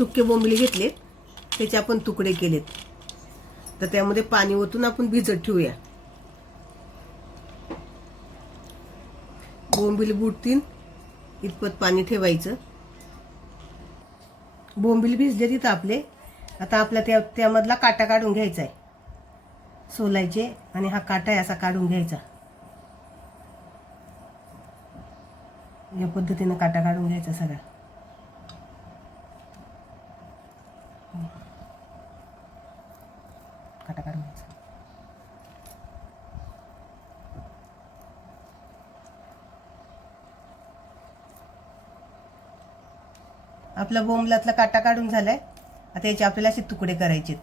सुके बोंबले घेतलेत त्याचे आपण तुकडे केलेत. तर त्यामध्ये पाणी ओतून आपण भिजत ठेवूया. बोंबील बुडतीन इतपत पाणी ठेवायचं. बोंबील भिजले तिथं आपले. आता आपला त्या त्यामधला काटा काढून घ्यायचा आहे. सोलायचे आणि हा काटा आहे असा काढून घ्यायचा. या पद्धतीनं काटा काढून घ्यायचा सगळा. काटा काढून घ्यायचा. आपला बोंबलातला काटा काढून झालाय. आता याचे आपल्याला असे तुकडे करायचे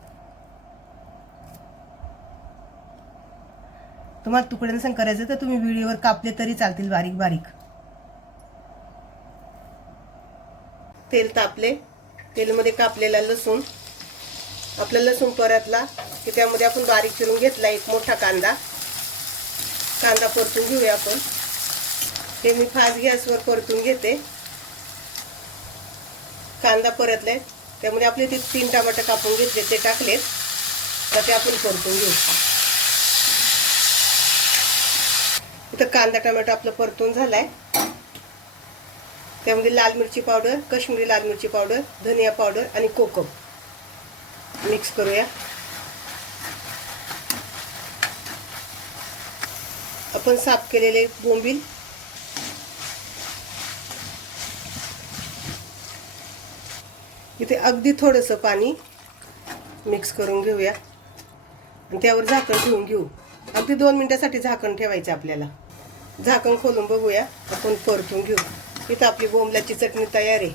तुम्हाला तुकडे नसेल करायचं तर तुम्ही विडीवर कापले तरी चालतील बारीक बारीक. तेल तापले. तेलमध्ये कापलेला लसूण. आपला लसूण परतला की त्यामध्ये आपण बारीक चिरून घेतला एक मोठा कांदा. कांदा परतून घेऊया आपण. हे मी फास्ट गॅसवर परतून घेते. कांदा परतले त्यामध्ये आपले ते तीन टमाटे कापून घेतले ते टाकलेत. तर ते आपण परतून घेऊ. इथं कांदा टमाटो आपलं परतून झालाय. त्यामध्ये लाल मिरची पावडर कश्मीरी लाल मिरची पावडर धनिया पावडर आणि कोकम. मिक्स करूया. आपण साफ केलेले बोंबील. इथे अगदी थोडंसं पाणी मिक्स करून घेऊया. आणि त्यावर झाकण ठेवून घेऊ. अगदी दोन मिनिटासाठी झाकण ठेवायचं आपल्याला. झाकण खोलून बघूया. आपण परतून घेऊ. इथं आपली बोंबल्याची चटणी तयार आहे.